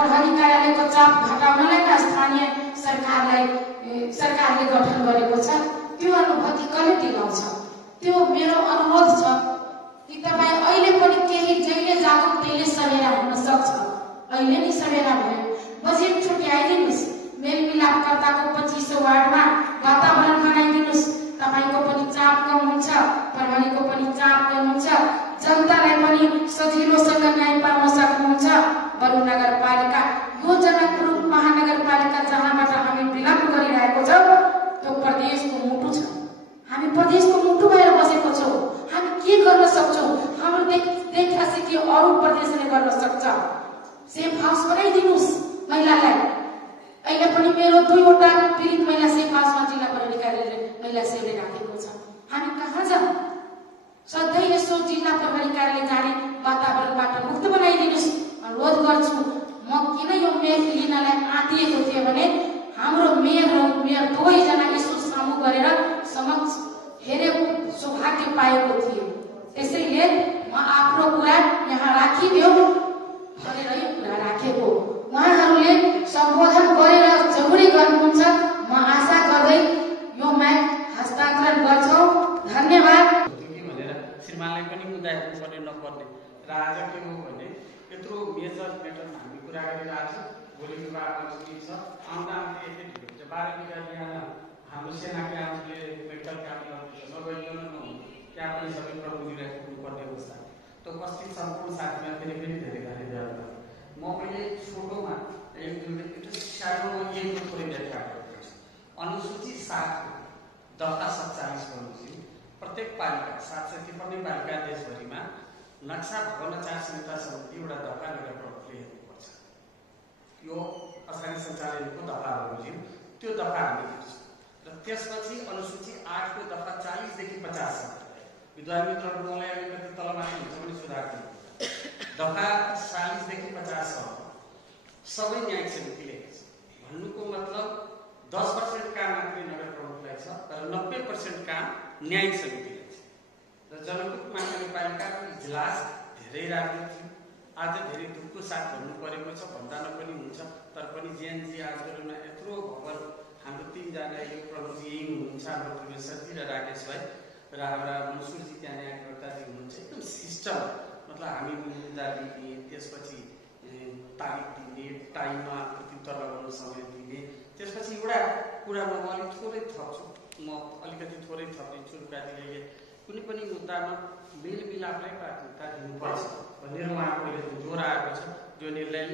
प्रहरी कार्यालयको चाप घटाउनलाई त स्थानीय सरकारले गठन गरेको छ। त्यो अनुभूति कहिले दिलाउँछ? त्यो मेरो अनुरोध छ कि तपाईँ अहिले पनि केही जहिले जागो त्यसले सवेरा हुन सक्छ। अहिले नै सवेरा भयो, बजेट छुट्याइदिनुस्। मेलमिलापकर्ताको 2500 वार्डमा वातावरण बनाइदिनुस्। तपाईको पनि चाप कम हुन्छ, प्रहरीको पनि चाप कम हुन्छ, जनतालाई पनि सजिलोसँग न्याय पाउन सक्नुहुन्छ। बरु नगरपालिका यो जनकपुर महानगरपालिका जहाँबाट हामी विलम्ब गरिरहेको छौँ त्यो प्रदेशको मुटु छ। हामी प्रदेशको मुटु भएर बसेको छौँ। हामी के गर्न सक्छौँ? हाम्रो देखा सिकी अरू प्रदेशले गर्न सक्छ। सेफ हाउस बनाइदिनुस् महिलालाई। अहिले पनि मेरो 2वटा पीडित महिला सेफ हाउसमा जिल्ला प्रहरी कार्यालयले महिला सेवले राखेको छ। हामी कहाँ जाऊँ? सधैँ यसो जिल्ला प्रहरी कार्यालय जाने वातावरणबाट मुक्त बनाइदिनुस्। अनुरोध गर्छु। म किन यो मेयर लिनलाई आँटिएको थिएँ भने हाम्रो मेयर र उपमेयर दुवैजना यसो सामु गरेर समक्ष हेरेको सौभाग्य पाएको थिएँ। त्यसैले म आफ्नो कुरा यहाँ राखिदेऊ भनेर यो कुरा राखेको। उहाँहरूले सम्बोधन गरेर जरुरी गर्नुहुन्छ। म आशा गर्दै यो माइक हस्तान्तरण गर्छौँ। धन्यवाद। श्रीमानलाई पनि मुद्दा हेर्नुपर्ने नपर्ने र आज के हो भने यत्रो मेजर म्याटरमा हामी कुरा गरिरहेको छौँ। भोलिको बाटो के छ आउँदा आउँदै यति ढिलो हुन्छ। 12 मिनट यहाँ हाम्रो सेना क्याम्पले मेडिकल क्याम्प गर्दैछ, नगइकन नहुनु। त्यहाँ पनि सबै प्रविधि राख्नुपर्ने अवस्था। त्यो कस्ती सम्पूर्ण साथीमा फेरि धेरै धन्यवाद। मैले छोटोमा एउटा सानोमा एक थोरै व्याख्या गरेको छु। अनुसूची 7 दफा 47 बमोजिम प्रत्येक पालिका 753 पालिका देशभरिमा नक्सा भवनाचार संहिता सम्बन्धी एउटा दफा नगर प्रमुखले हेर्नुपर्छ। यो असानी सञ्चालनको दफा बमोजिम त्यो दफा हामी हेर्छौँ। र त्यसपछि अनुसूची 8 को दफा 40 देखि 50 सम्म विद्वान मित्रहरू मलाई अलिकति तलमाथि हुन्छ भने सुधार दिनु। दफा 40 देखि 50 सम्म सबै न्यायिक समितिले हेर्छ। भन्नुको मतलब 10% काम मात्रै नगर प्रमुखलाई छ तर 90% काम न्यायिक समितिले छ। र जनकपुर महानगरपालिकाको इजलास धेरै राम्रो थियो। आज धेरै दुःखको साथ भन्नु परेको छ, भन्दा नपनि हुन्छ। तर पनि जेएनजी आजकलमा यत्रो भवन हाम्रो 3 जना यो प्रमुखजी यही हुनुहुन्छ, हाम्रो प्रोफेसरजी र राकेश भाइ र हाम्रा मनसुरजी त्यहाँ न्यायकर्ताजी हुनुहुन्छ। एकदम सिस्टम मतलब हामी मुद्दा दिने, त्यसपछि तारिख दिने, टाइममा प्रत्युत्तर लगाउन समय दिने। त्यसपछि एउटा कुरामा म अलिक थोरै थप्छु। म अलिकति थोरै थपिन्छु। रुकाजीले कुनै पनि मुद्दामा मेलमिलापलाई प्राथमिकता दिनुपर्छ भनेर उहाँको जोर आएको छ। जो निर्णय